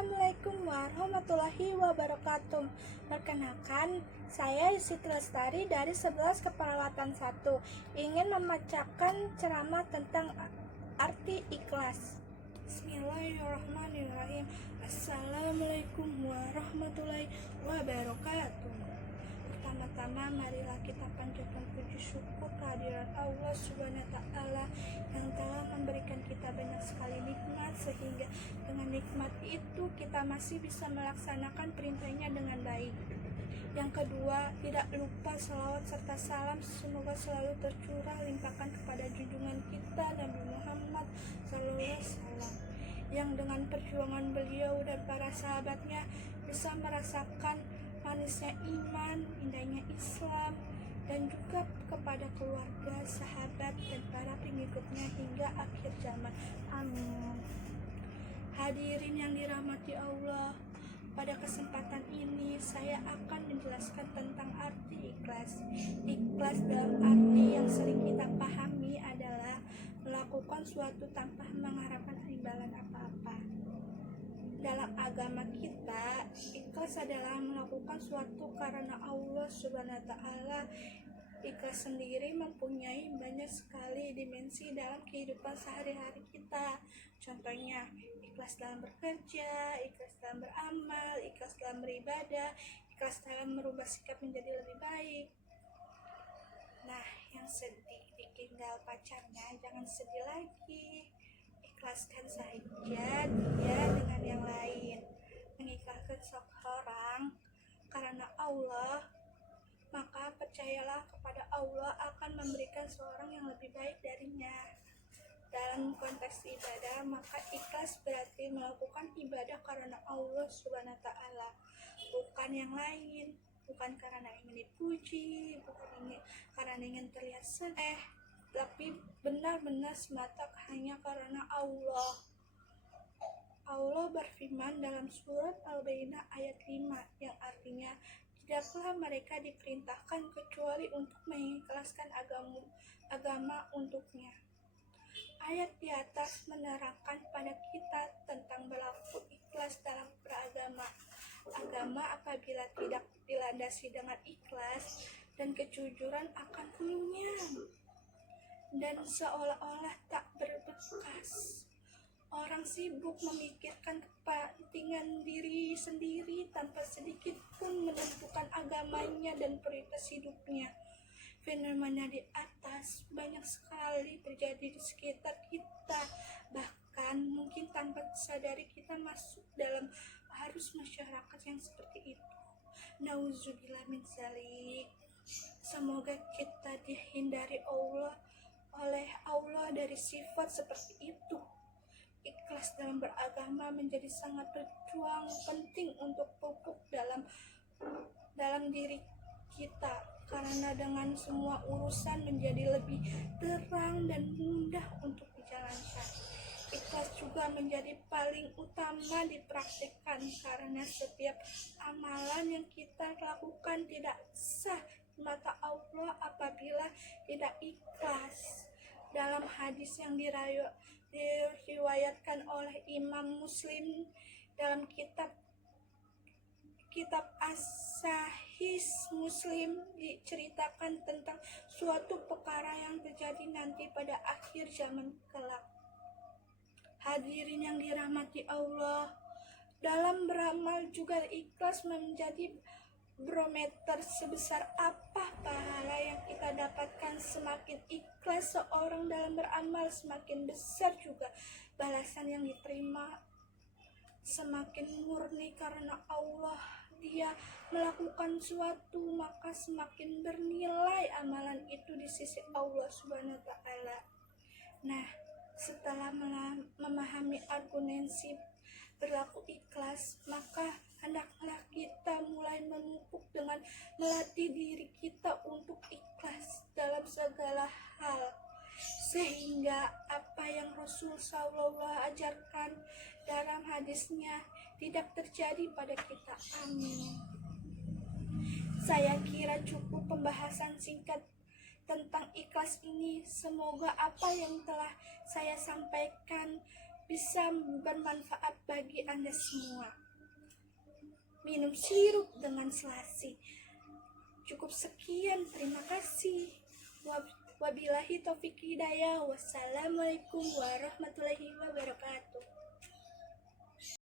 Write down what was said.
Assalamualaikum warahmatullahi wabarakatuh. Perkenalkan, saya Siti Lestari dari 11 Keperawatan 1 ingin membacakan ceramah tentang arti ikhlas. Bismillahirrahmanirrahim. Assalamualaikum warahmatullahi wabarakatuh. Pertama-tama marilah kita panjatkan puji syukur kehadiran Allah Subhanahu wa taala yang telah memberikan kita banyak sekali nikmat, sehingga dengan nikmat itu kita masih bisa melaksanakan perintahnya dengan baik. Yang kedua, tidak lupa salawat serta salam semoga selalu tercurah limpahkan kepada junjungan kita Nabi Muhammad SAW, yang dengan perjuangan beliau dan para sahabatnya bisa merasakan manisnya iman, indahnya Islam, dan juga kepada keluarga, sahabat, dan para pengikutnya hingga akhir zaman. Amin. Hadirin yang dirahmati Allah, pada kesempatan ini saya akan menjelaskan tentang arti ikhlas. Ikhlas dalam arti yang sering kita pahami adalah melakukan suatu tanpa mengharapkan imbalan apa-apa. Dalam agama kita, ikhlas adalah melakukan suatu karena Allah Subhanahu wa taala. Ikhlas sendiri mempunyai banyak sekali dimensi dalam kehidupan sehari-hari kita. Contohnya, ikhlas dalam bekerja, ikhlas dalam beramal, ikhlas dalam beribadah, ikhlas dalam merubah sikap menjadi lebih baik. Nah, yang sedih ditinggal pacarnya jangan sedih lagi. Ikhlaskan saja dia dengan yang lain. Mengikhlaskan seseorang karena Allah, maka percayalah kepada Allah akan memberikan seorang yang lebih baik darinya. Dalam konteks ibadah, maka ikhlas berarti melakukan ibadah karena Allah Subhanahu wa taala, bukan yang lain, bukan karena ingin dipuji, bukan karena ingin terlihat seneh, tapi benar-benar semata hanya karena Allah. Allah berfirman dalam surat Al-Baqarah ayat 5 yang artinya, tidaklah mereka diperintahkan kecuali untuk mengikhlaskan agama untuknya. Ayat di atas menerangkan pada kita tentang berlaku ikhlas dalam beragama. Agama apabila tidak dilandasi dengan ikhlas dan kejujuran akan kunyah dan seolah-olah tak berbekas. Orang sibuk memikirkan kepentingan diri sendiri tanpa sedikit pun menentukan agamanya dan prioritas hidupnya. Fenomena di atas banyak sekali terjadi di sekitar kita, bahkan mungkin tanpa sadari kita masuk dalam arus masyarakat yang seperti itu. Nauzubillah min dzalik. Semoga kita dihindari oleh Allah dari sifat seperti itu. Ikhlas dalam beragama menjadi sangat berjuang penting untuk pupuk dalam diri kita, karena dengan semua urusan menjadi lebih terang dan mudah untuk dijalankan. Ikhlas juga menjadi paling utama dipraktikkan karena setiap amalan yang kita lakukan tidak sah di mata Allah apabila tidak ikhlas. Dalam hadis yang diriwayatkan oleh Imam Muslim dalam kitab As-Sahih Muslim diceritakan tentang suatu perkara yang terjadi nanti pada akhir zaman kelak. Hadirin yang dirahmati Allah, dalam beramal juga ikhlas menjadi barometer sebesar apa pahala yang kita dapatkan. Semakin ikhlas seorang dalam beramal, semakin besar juga balasan yang diterima. Semakin murni karena Allah dia melakukan suatu, maka semakin bernilai amalan itu di sisi Allah Subhanahu wa taala. Nah, setelah memahami argumentasi berlaku ikhlas, maka hendaklah kita mulai memupuk dengan melatih diri kita untuk ikhlas dalam segala hal, sehingga apa yang Rasul SAW ajarkan dalam hadisnya tidak terjadi pada kita. Amin. Saya kira cukup pembahasan singkat tentang ikhlas ini. Semoga apa yang telah saya sampaikan bisa bermanfaat bagi Anda semua. Minum sirup dengan selasi. Cukup sekian, terima kasih. Wabillahi taufiq hidayah. Wassalamualaikum warahmatullahi wabarakatuh.